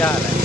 क्या हाल है?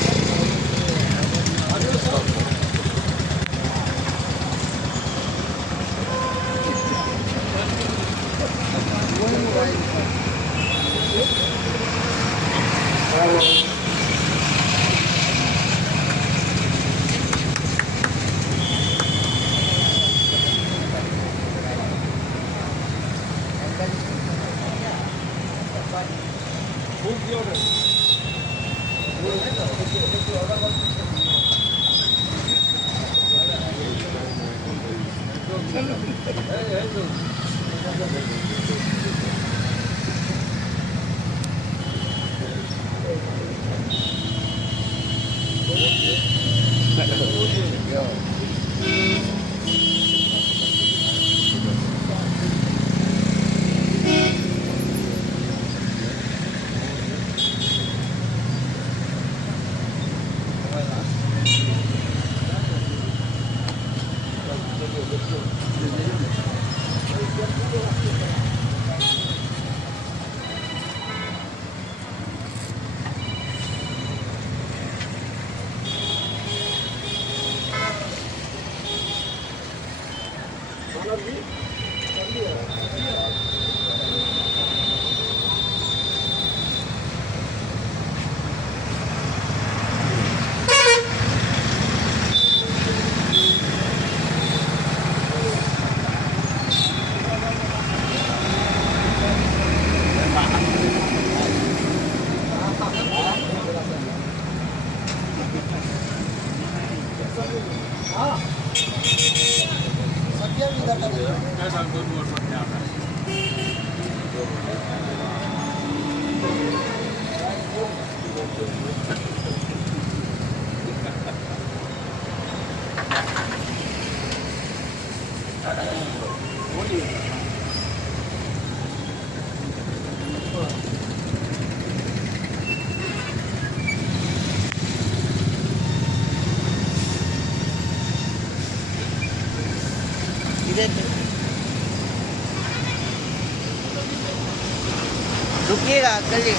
रुकिएगा चलिए।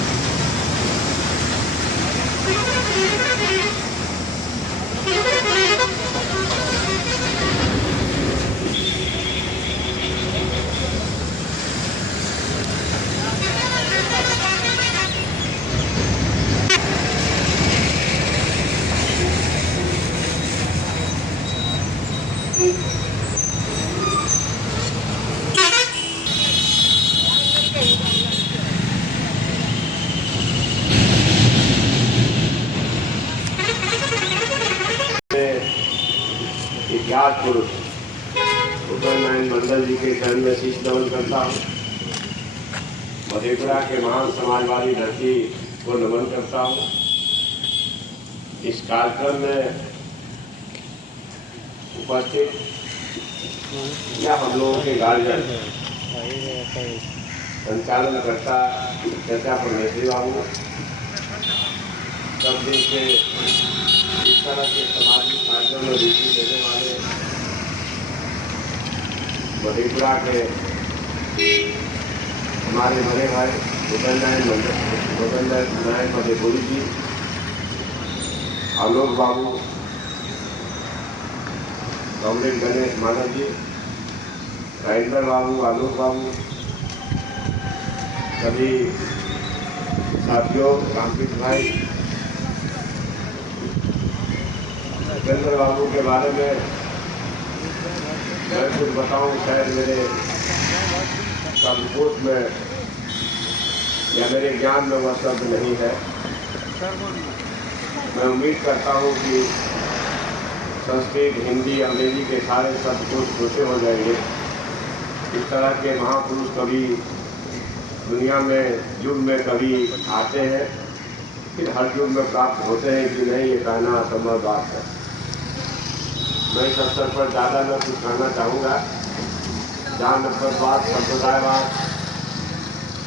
इतिहास पुरुष भूपेंद्र नारायण मंडल जी के चरण में शीश नमन करता हूँ। मधेपुरा के महान समाजवादी धरती को नमन करता हूँ। इस कार्यक्रम में उपस्थित या हम लोगों के गार्जियन संचालन करता चर्चा परमेश्वरी बाबू सब दिन से इस तरह के सामाजिक कार्यक्रम में रुचि लेने वाले मधेपुरा के हमारे बड़े भाई भूपेंद्र नारायण मधेपुरी जी, आलोक बाबू, कॉमरेड गणेश मानव जी, राजेंद्र बाबू, आलोक बाबू, सभी साथियों, रामकृष्ण भाई, भूपेंद्र बाबू के बारे में मैं कुछ बताऊं शायद मेरे शब्दकोश में या मेरे ज्ञान में वह शब्द नहीं है। मैं उम्मीद करता हूं कि संस्कृत, हिंदी, अंग्रेजी के सारे शब्दकोश छोटे हो जाएंगे। इस तरह के महापुरुष कभी दुनिया में युग में कभी आते हैं, फिर हर युग में प्राप्त होते हैं कि नहीं, ये कहना असंभव बात है। मैं इस अवसर पर ज़्यादा न कुछ कहना चाहूँगा। जहाँ नफरतवाद, संप्रदायवाद,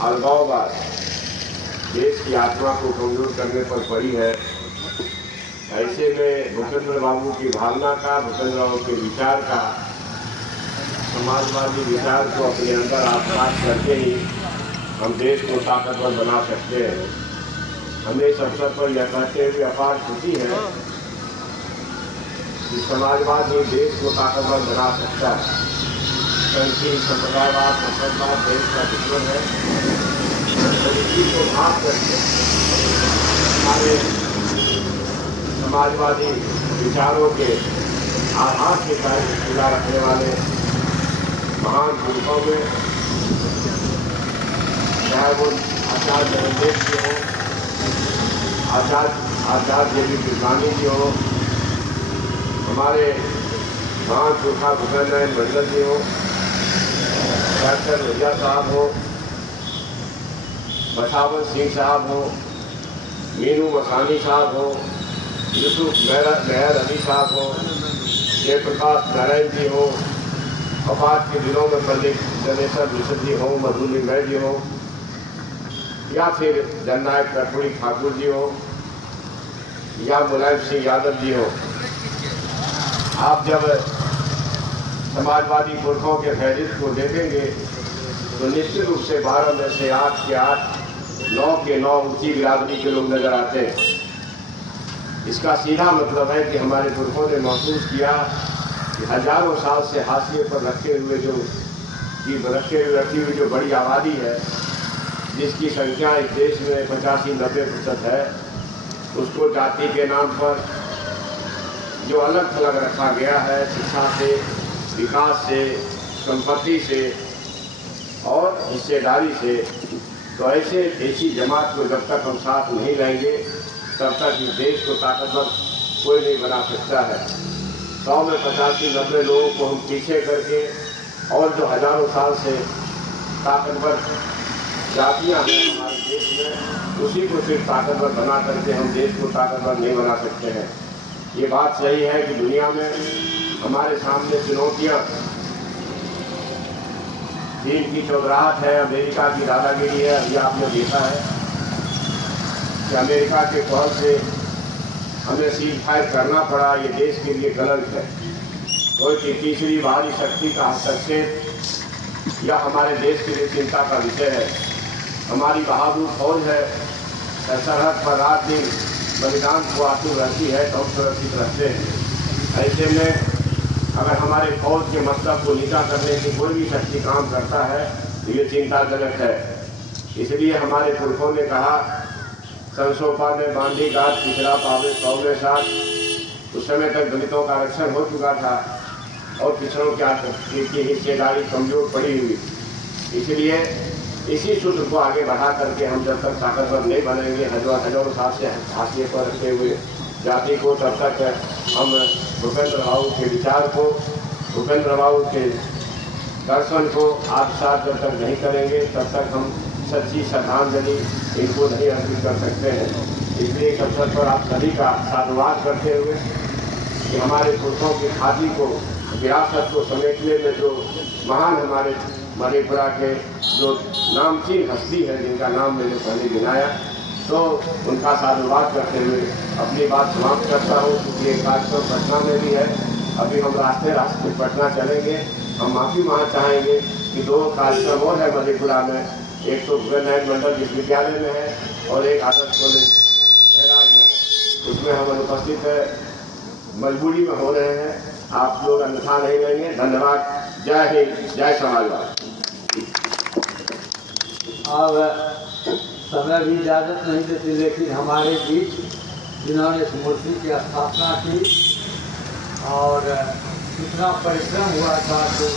अलगाववाद देश की आत्मा को कमजोर करने पर पड़ी है, ऐसे में भूपेंद्र बाबू की भावना का, भूपेंद्र बाबू के विचार का, समाजवादी विचार को अपने अंदर आत्मसात करके ही हम देश को ताकतवर बना सकते हैं। हमें इस अवसर पर यह कहते हुए अपार खुशी है कि समाजवाद ही देश को ताकतवर बना सकता है। संघीय संप्रदायवाद नफरतवाद देश का दुश्मन है और इसी को भाग करके हमारे समाजवादी विचारों के आधार के साथ पूरा रखने वाले महान पुरुषों में, चाहे वो आचार्य धर्मदेव जी हो, आचार्य देवी विज्ञानी जी हो, हमारे महान पुरुषा भूपेंद्र नारायण मंडल जी हो, डॉक्टर भैया साहब हो, बसावन सिंह साहब हो, मीनू मसानी साहब हो, यूसुफ मेहर अली साहब हो, जयप्रकाश नारायण जी हो, वफात के दिनों में पंडित जनेश्वर मिश्र जी हो, मधुली मय जी हो, या फिर जननायक कर्पूरी ठाकुर जी हो, या मुलायम सिंह यादव जी हो। आप जब समाजवादी पुरखों के फहरिस्त को देखेंगे तो निश्चित रूप से 12 में से 8 के 8, 9 के 9 ऊंची बिरादरी के लोग नजर आते हैं। इसका सीधा मतलब है कि हमारे पुरखों ने महसूस किया कि हजारों साल से हाशिए पर रखी हुई जो बड़ी आबादी है, जिसकी संख्या इस देश में 85-90% है, उसको जाति के नाम पर जो अलग थलग रखा गया है, शिक्षा से, विकास से, संपत्ति से और हिस्सेदारी से, तो ऐसी जमात को जब तक हम साथ नहीं लाएंगे तब तक इस देश को ताकतवर कोई नहीं बना सकता है। 100 में 85-90 लोगों को हम पीछे करके और जो हजारों साल से ताकतवर जातियां हैं हमारे देश में, उसी को सिर्फ ताकतवर बना करके हम देश को ताकतवर नहीं बना सकते हैं। ये बात सही है कि दुनिया में हमारे सामने चुनौतियां, चीन की चौधराहट है, अमेरिका की दादागिरी है। अभी आपने देखा है कि अमेरिका के पहल से हमें सीज फायर करना पड़ा, ये देश के लिए गलत है। कोई तीसरी बाहरी शक्ति का हस्तक्षेप या हमारे देश के लिए चिंता का विषय है। हमारी बहादुर फौज है, सरहद पर रात दिन बलिदान को आतुर रहती है तो हम सुरक्षित रहते हैं। ऐसे में अगर हमारे फौज के मतलब को नीचा करने की कोई भी शक्ति काम करता है तो ये चिंताजनक है। इसलिए हमारे पुरखों ने कहा, संसोपा में बांधी गांठ पिछड़ा पावे 100 में 60। उस समय तक दलितों का आरक्षण हो चुका था और पिछड़ों की हिस्सेदारी कमजोर पड़ी हुई। इसलिए इसी सूत्र को आगे बढ़ा करके हम जब तक ताकतवर नहीं बनेंगे, हजारों साल से हाशिए पर रखे हुए जाति को, तब तक हम भूपेंद्र बाबू के विचार को, भूपेंद्र बाबू के दर्शन को आत्मसात जब तक नहीं करेंगे तब तक हम सच्ची श्रद्धांजलि इनको नहीं अर्पित कर सकते हैं। इसलिए इस अवसर पर आप सभी का साधुवाद करते हुए कि हमारे पुरखों की खादी को, विरासत को समेटने में जो महान हमारे मणिपुरा के जो नामचीन हस्ती है, जिनका नाम मैंने पहले गिनाया, तो उनका साधुवाद करते हुए अपनी बात समाप्त करता हूँ। क्योंकि एक कार्यक्रम पटना में भी है, अभी हम रास्ते पटना चलेंगे। हम माफ़ी मांग चाहेंगे कि 2 कार्यक्रम और है मधेपुरा में, एक तो भूपेंद्र नारायण मंडल विश्वविद्यालय में है और एक आदर्श कॉलेज एराज में है। उसमें हम अनुपस्थित है, मजबूरी में हो रहे हैं, आप लोग अन्यथा नहीं लेंगे। धन्यवाद। जय हिंद, जय समाजवाद। अब समय भी इजाज़त नहीं देती, लेकिन हमारे बीच जिन्होंने इस मूर्ति की स्थापना की और इतना परिश्रम हुआ था तो उस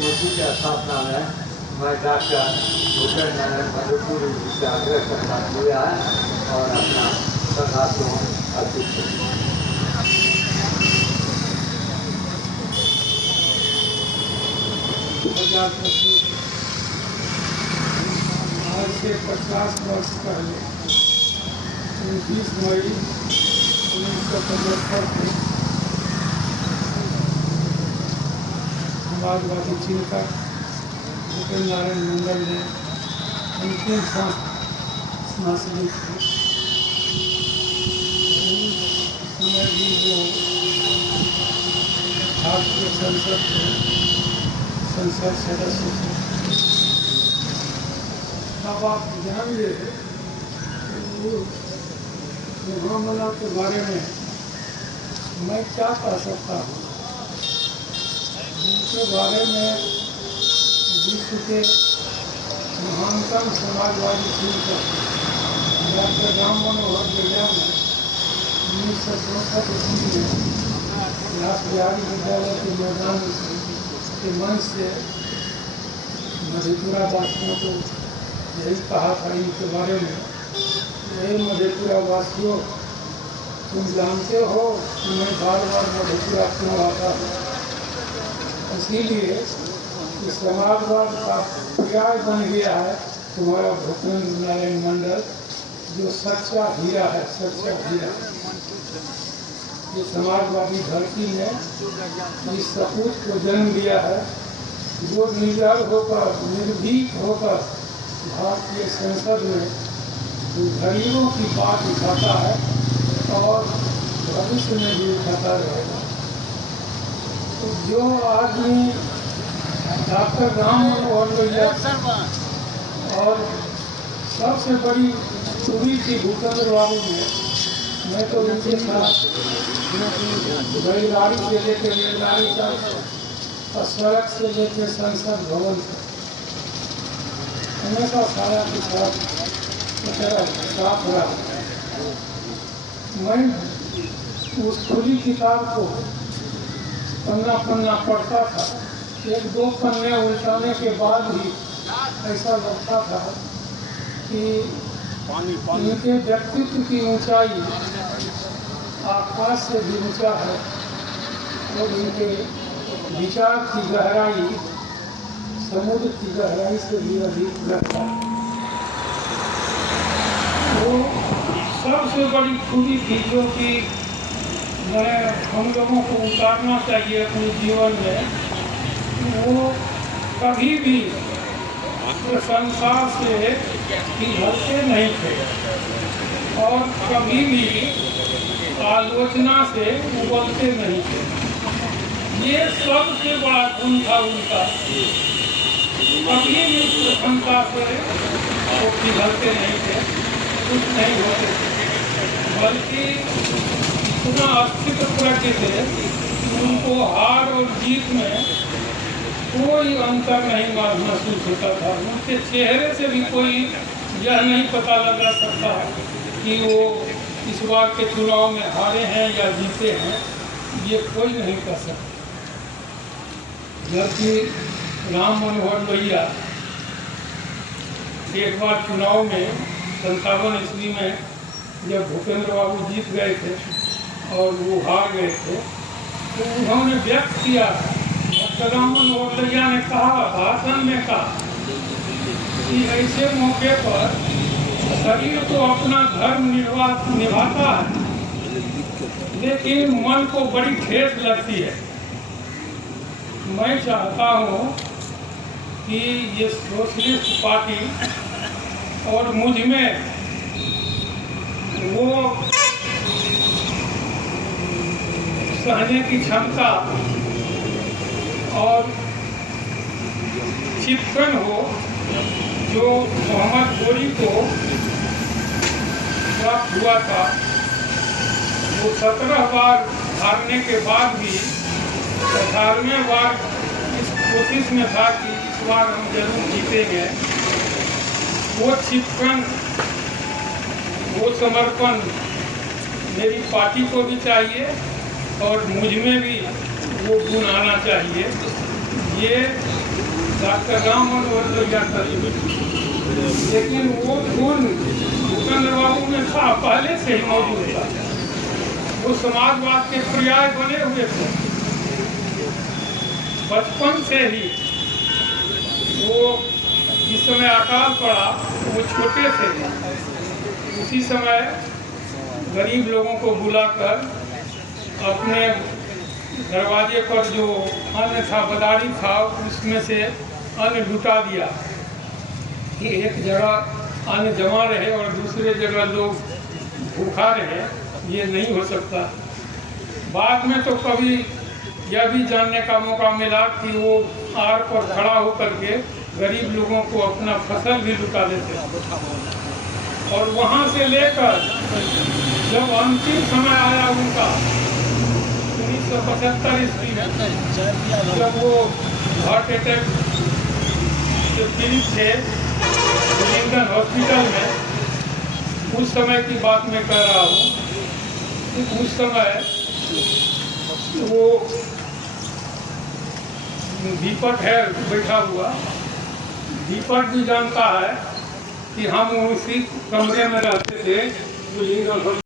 मूर्ति की स्थापना में मैं डॉक्टर भूपेंद्र नारायण मंडल से आग्रह करना हुआ है और अपना श्रद्धा को अर्पित किया। आज से 50 वर्ष पहले 29 मई 1975 को समाजवादी चिंतक भूपेंद्र नारायण मंडल ने अंतिम सांस ली थी। समय भी वो भारतीय संसद सदस्य थे। अब आप ध्यान दें महामना के बारे में मैं क्या कह सकता हूँ। जिनके बारे में विश्व के महानतम समाजवादी चिंतक डॉक्टर राम मनोहर लोहिया ने 1964 ईस्वी में व्यास बिहारी विद्यालय के मैदान के मंच से मधेपुरा वासियों को यही कहा था इनके बारे में, यही मधेपुरा वासियों, तुम जानते हो कि मैं बार बार मधेपुरा क्यों आता हूँ। इसीलिए कि समाजवाद का पर्याय बन गया है तुम्हारा भूपेंद्र नारायण मंडल, जो सच्चा हीरा है, सच्चा हीरा। ये समाजवादी धरती ने इस सपूत को जन्म दिया है, जो निर्भर होकर, निर्भीक होकर भारतीय संसद में गरीबों की बात उठाता है और भविष्य में भी उठाता रहेगा। तो जो आदमी डॉक्टर राम मनोहर लोहिया और सबसे बड़ी खूबी थी भूपेंद्र बाबू में, मैं तो उनके साथ बैलगाड़ी से लेकर रेलगाड़ी तक और सड़क से लेकर संसद भवन तक हमेशा सारा के साथ साफ रहा। मैं उस खुली किताब को पन्ना पन्ना पढ़ता था, एक दो पन्ने उल्टाने के बाद ही ऐसा लगता था कि इनके व्यक्तित्व की ऊंचाई आकाश से भी ऊंचा है और इनके विचार की गहराई समुद्र की गहराई से भी अधिक लगता है। तो सबसे बड़ी खूबी थी जो कि हम लोगों को उतारना चाहिए अपने जीवन में, वो कभी भी प्रशंसा से पिघलते नहीं थे और कभी भी आलोचना से उबलते नहीं थे। ये सबसे बड़ा गुण था उनका। कभी भी प्रशंसा से वो पिघलते नहीं थे, कुछ नहीं होते थे, बल्कि इतना अस्तित्व करते थे उनको हार और जीत में कोई अंतर नहीं महसूस होता था। उनके चेहरे से भी कोई यह नहीं पता लगा सकता कि वो इस बार के चुनाव में हारे हैं या जीते हैं, ये कोई नहीं कह सकता। जबकि राम मनोहर लोहिया एक बार चुनाव में 57 ईस्वी में जब भूपेंद्र बाबू जीत गए थे और वो हार गए थे, तो उन्होंने व्यक्त किया, डॉक्टर राम मनोहर लोहिया ने कहा, भाषण में कहा कि ऐसे मौके पर शरीर तो अपना धर्म निभाता है, लेकिन मन को बड़ी ठेस लगती है। मैं चाहता हूँ कि ये सोशलिस्ट पार्टी और मुझ में वो सहने की क्षमता और चिपकन हो जो मोहम्मद गोरी को प्राप्त हुआ था। वो 17 बार हारने के बाद भी 18वें बार इस कोशिश में था कि इस बार हम जरूर जीतेंगे। वो चिपकन, वो समर्पण मेरी पार्टी को भी चाहिए और मुझ में भी वो गुण आना चाहिए। ये डॉक्टर राम मनोहर लोहिया का, लेकिन वो गुण भूपेंद्र बाबू में था, पहले से ही मौजूद था। वो समाजवाद के पर्याय बने हुए थे बचपन से ही। वो जिस समय अकाल पड़ा वो छोटे थे, उसी समय गरीब लोगों को बुलाकर अपने दरवाजे पर जो अन्न था, बदारी था, उसमें से अन्न लुटा दिया कि एक जगह अन्न जमा रहे और दूसरे जगह लोग भूखा रहे। ये नहीं हो सकता। बाद में तो कभी यह भी जानने का मौका मिला कि वो आड़ पर खड़ा होकर के गरीब लोगों को अपना फसल भी लुटा देते। और वहाँ से लेकर जब अंतिम समय आया उनका 1975 ईस्वी में, जब वो हार्ट अटैक से पीड़ित थे लिंकन हॉस्पिटल में, उस समय की बात मैं कह रहा हूँ। उस समय वो दीपक है बैठा हुआ, दीपक भी जानता है कि हम उसी कमरे में रहते थे जो लिंकन